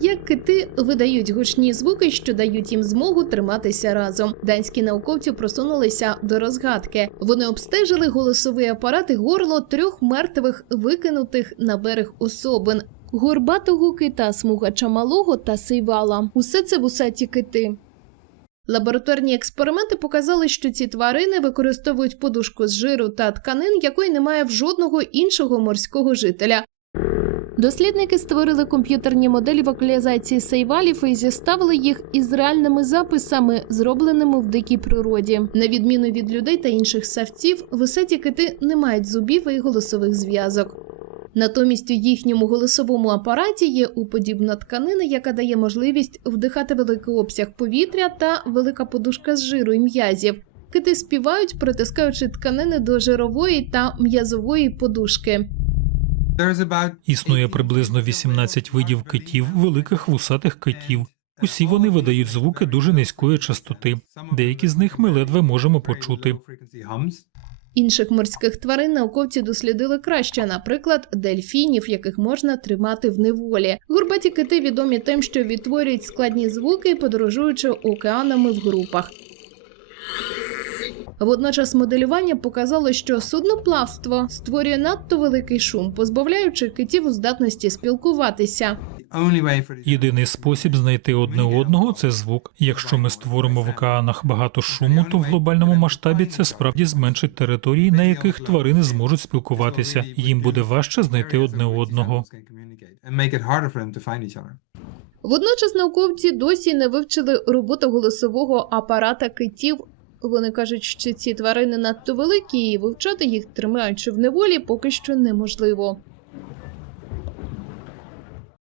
як кити видають гучні звуки, що дають їм змогу триматися разом. Данські науковці просунулися до розгадки. Вони обстежили голосовий апарат і горло трьох мертвих викинутих на берег особин. Горбатого кита, смугача малого та сейвала. Усе це вусаті кити. Лабораторні експерименти показали, що ці тварини використовують подушку з жиру та тканин, якої немає в жодного іншого морського жителя. Дослідники створили комп'ютерні моделі вокалізації сейвалів і зіставили їх із реальними записами, зробленими в дикій природі. На відміну від людей та інших савців, висоті кити не мають зубів і голосових зв'язок. Натомість у їхньому голосовому апараті є уподібна тканина, яка дає можливість вдихати великий обсяг повітря та велика подушка з жиру і м'язів. Кити співають, притискаючи тканини до жирової та м'язової подушки. Існує приблизно 18 видів китів, великих вусатих китів. Усі вони видають звуки дуже низької частоти. Деякі з них ми ледве можемо почути. Інших морських тварин науковці дослідили краще, наприклад, дельфінів, яких можна тримати в неволі. Горбаті кити відомі тим, що відтворюють складні звуки, подорожуючи океанами в групах. Водночас моделювання показало, що судноплавство створює надто великий шум, позбавляючи китів у здатності спілкуватися. Єдиний спосіб знайти одне одного це звук. Якщо ми створимо в океанах багато шуму, то в глобальному масштабі це справді зменшить території, на яких тварини зможуть спілкуватися. Їм буде важче знайти одне одного. Водночас науковці досі не вивчили роботу голосового апарата китів. Вони кажуть, що ці тварини надто великі, і вивчати їх, тримаючи в неволі, поки що неможливо.